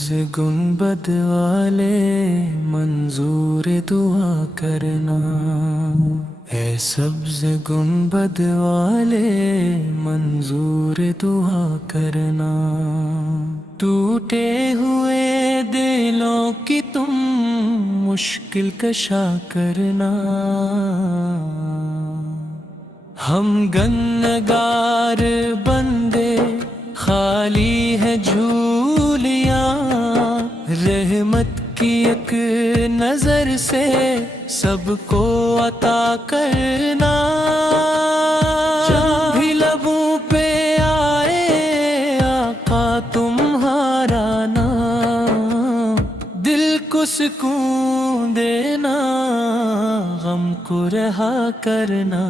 سبز گنبد والے منظور دعا کرنا، اے سبز گنبد والے منظور دعا کرنا، ٹوٹے ہوئے دلوں کی تم مشکل کشا کرنا، ہم گنگار بندے خالی ہے جھولیاں، رحمت کی ایک نظر سے سب کو عطا کرنا، جب بھی لبوں پہ آئے آقا تمہارا نام، دل کو سکون دینا، غم کو رہا کرنا،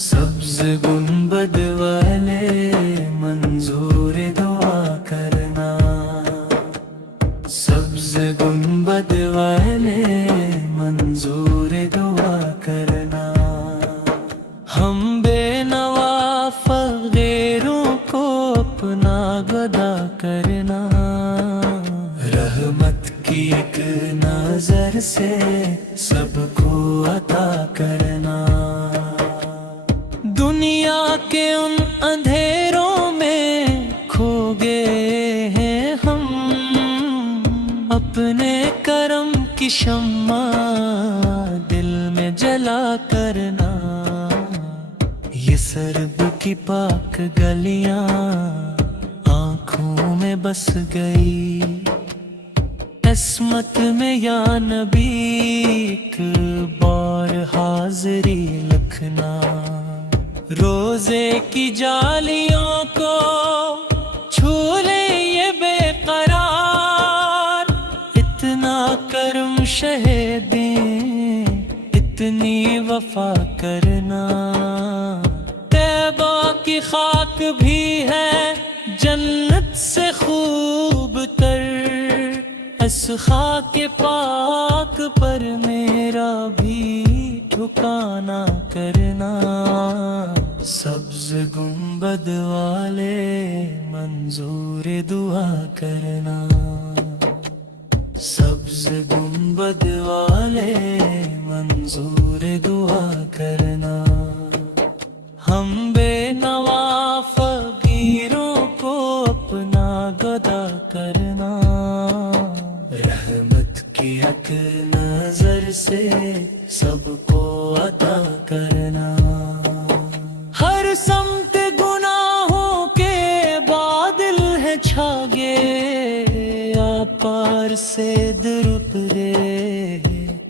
سبز گنبد والے منظور دعا کرنا، سبز گنبد والے منظور دعا کرنا، ہم بے نوا فقیروں کو اپنا گدا کرنا، رحمت کی ایک نظر سے سب کو عطا کرنا، دنیا کے ان اندھیروں میں کھو گئے ہیں ہم، اپنے کرم کی شمع دل میں جلا کرنا، یہ سرب کی پاک گلیاں آنکھوں میں بس گئی، عصمت میں یا نبی ایک بار حاضری لکھنا، روزے کی جالیوں کو چھو لے یہ بے قرار، اتنا کرم شہیدیں اتنی وفا کرنا، طیبہ کی خاک بھی ہے جنت سے خوب تر، اس خاک پاک پر میرا بھی ٹھکانہ کرنا، سبز گنبد والے منظور دعا کرنا، سبز گنبد والے منظور دعا کرنا، ہم بے نوا فقیروں کو اپنا گدا کرنا، رحمت کی ایک نظر سے سب کو عطا کرنا، ہر سمت گناہوں کے بادل ہے چھاگے، پار سے در اترے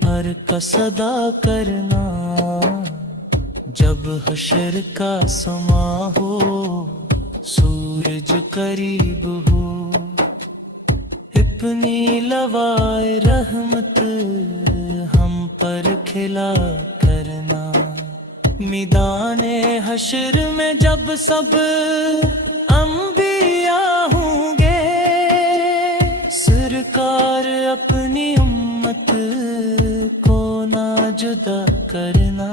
ہر کا صدا کرنا، جب حشر کا سما ہو سورج قریب ہو، اپنی لوائے رحمت ہم پر کھلا کرنا، میدان حشر میں جب سب انبیاء ہوں گے، سرکار اپنی امت کو نہ جدا کرنا،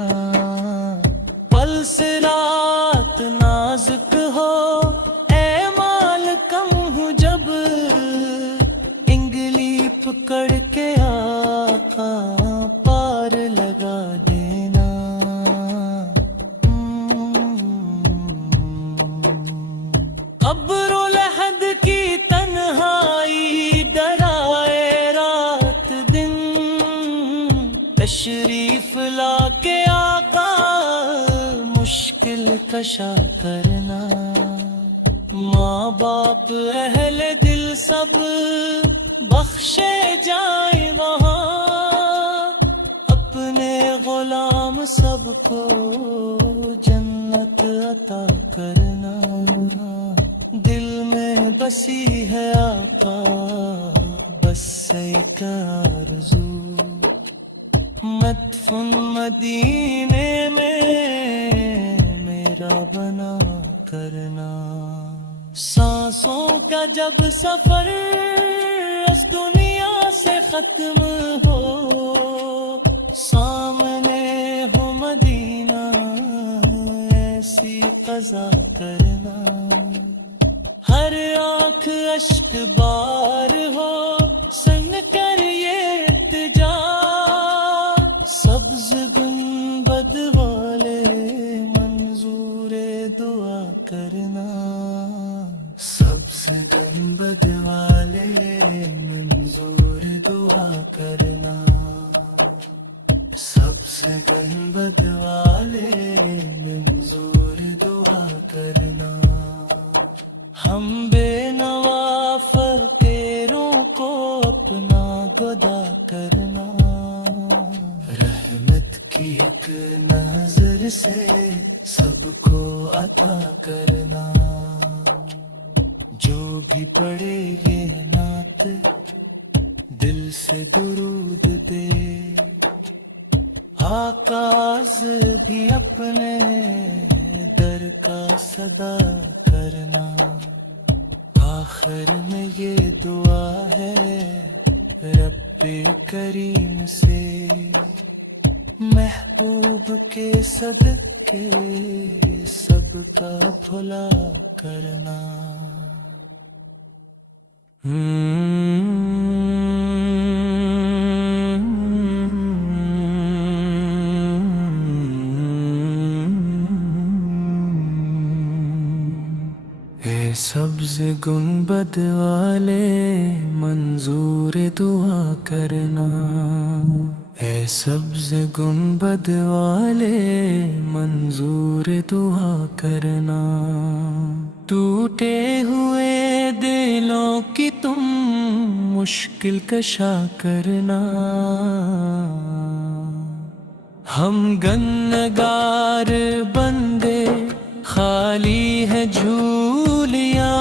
پل صراط نازک ہو اے مال کم ہو، جب انگلی پکڑ کے آقا پار لگا دینا، قبر و لحد کی تنہائی ڈرائے رات دن، تشریف لا کے آقا مشکل کشا کرنا، ماں باپ اہل دل سب بخشے جائیں وہاں، اپنے غلام سب کو جنت عطا کرنا، دل میں بسی ہے آقا بس ایک آرزو، مدفن مدینے میں میرا بنا کرنا، سانسوں کا جب سفر اس دنیا سے ختم ہو، سامنے ہو مدینہ ایسی قضا کرنا، ہر آنکھ لکھ اشک بار ہو سن کر یہ التجا، سبز گنبد والے منظور دعا کرنا، سبز گنبد والے منظور دعا کرنا، سبز گنبد والے منظور دعا کرنا۔ ہم بے نوا فقیروں کو اپنا گدا کرنا، رحمت کی ایک نظر سے سب کو عطا کرنا، جو بھی پڑھے یہ نعت دل سے درود دے، آغاز بھی اپنے در کا صدا کرنا، آخر میں یہ دعا ہے رب کریم سے، محبوب کے صدقے سب کا بھلا کرنا۔ اے سبز گنبد والے منظور دعا کرنا، اے سبز گنبد والے منظور دعا کرنا، ٹوٹے ہوئے دلوں کی تم مشکل کشا کرنا، ہم گنگار بندے خالی ہے جھولیاں،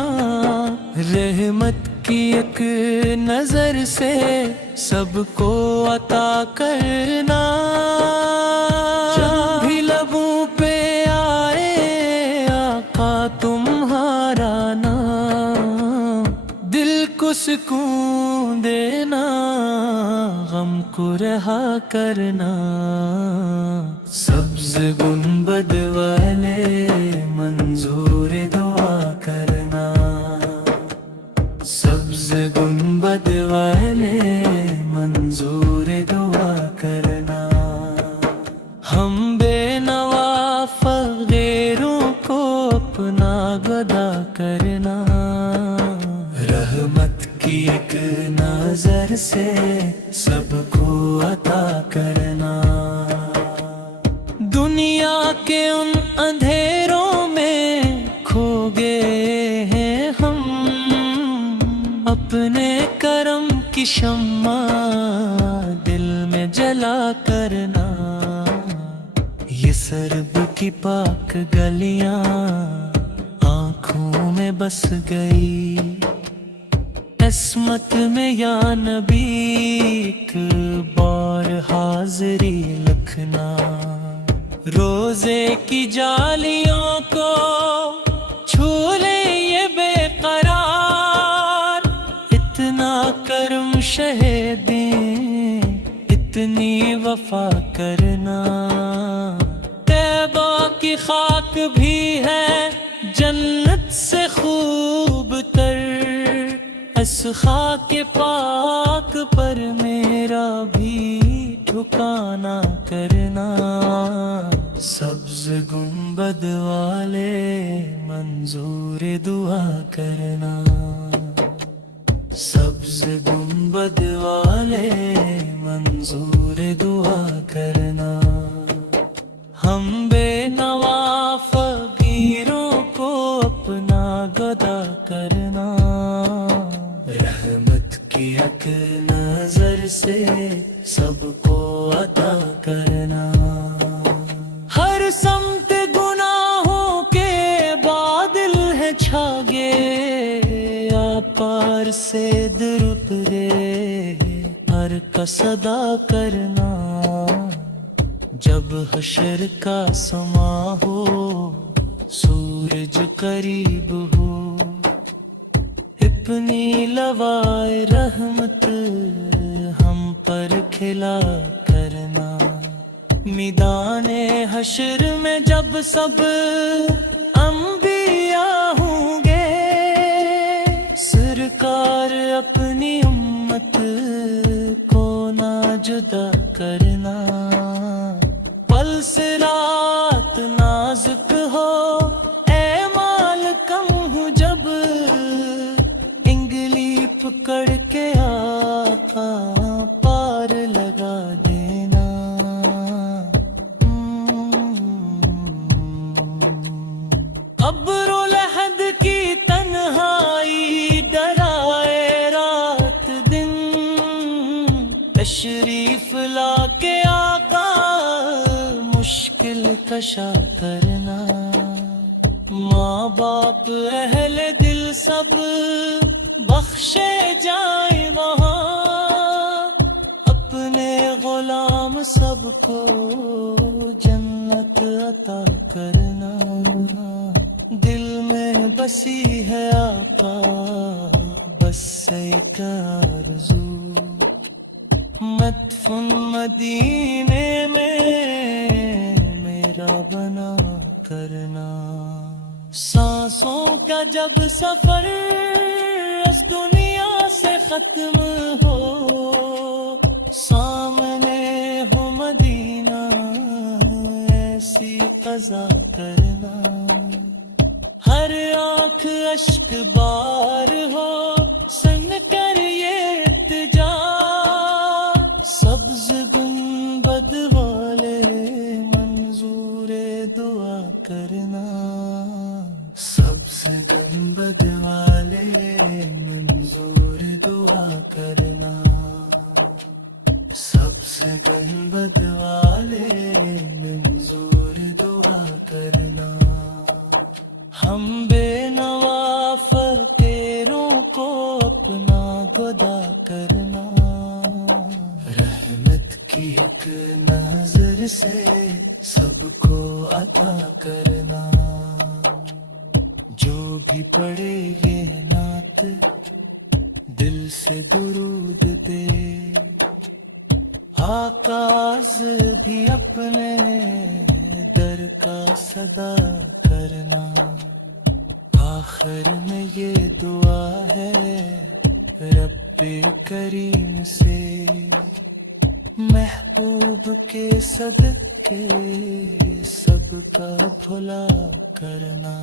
رحمت کی ایک نظر سے سب کو عطا کرنا، جب بھی لبوں پہ آئے آقا تمہارا نام، دل کو سکون دینا، غم کو رہا کرنا، سبز گنبد والے منظور دعا کرنا، سبز گنبد والے منظور دعا کرنا، ہم بے نوا فقیروں کو اپنا گدا کرنا، رحمت کی ایک نظر سے سب کو عطا کرنا، دنیا کے ان اندھیروں میں کھو گئے ہیں ہم، اپنے کرم کی شمع دل میں جلا کرنا، یہ سرب کی پاک گلیاں آنکھوں میں بس گئی، عصمت میں یا نبی ایک بار حاضری لکھنا، روزے کی جالیوں کو چھو لے یہ بے قرار، اتنا کرم شہیدیں اتنی وفا کرنا، طیبہ کی خاک بھی ہے جنت سے خوب تر، اس خاک پاک پر میرا بھی ٹھکانہ کرنا، سبز گنبد والے منظور دعا کرنا، سبز گنبد والے منظور دعا کرنا، ہم بے نوا فقیروں کو اپنا گدا کرنا، رحمت کی ایک نظر سے سب کو عطا کرنا، ہر سمت گناہوں کے بادل ہے چھاگے، پار سے در اترے ہر کا صدا کرنا، جب حشر کا سما ہو سورج قریب ہو، اپنی لوائے رحمت ہم پر کھلا کرنا، میدان حشر میں جب سب انبیاء ہوں گے، آقا پار لگا دینا. قبر و لحد کی تنہائی ڈرائے رات دن، تشریف لا کے آقا مشکل کشا کرنا. ماں باپ اہل دل سب بخشے جائیں وہاں، اپنے غلام سب کو جنت عطا کرنا. دل میں بسی ہے آقا بس ایک آرزو، مدفن مدینے میں میرا بنا کرنا. سانسوں کا جب سفر اس دنیا سے ختم ہو، سامنے ہو مدینہ ایسی قضا کرنا. ہر آنکھ اشک بار ہو سن کر یہ التجا، سبز گنبد والے منظور دعا کرنا. سبز گنبد والے منظور دعا کرنا. سبز گنبد والے منظور دعا کرنا. ہم بے نوا فقیروں کو اپنا گدا کرنا. رحمت کی ایک نظر سے سب کو عطا کرنا. جو بھی پڑھے یہ نعت دل سے درود دے، آغاز بھی اپنے در کا صدا کرنا. آخر میں یہ دعا ہے رب کریم سے، محبوب کے صدقے سب کا بھلا کرنا.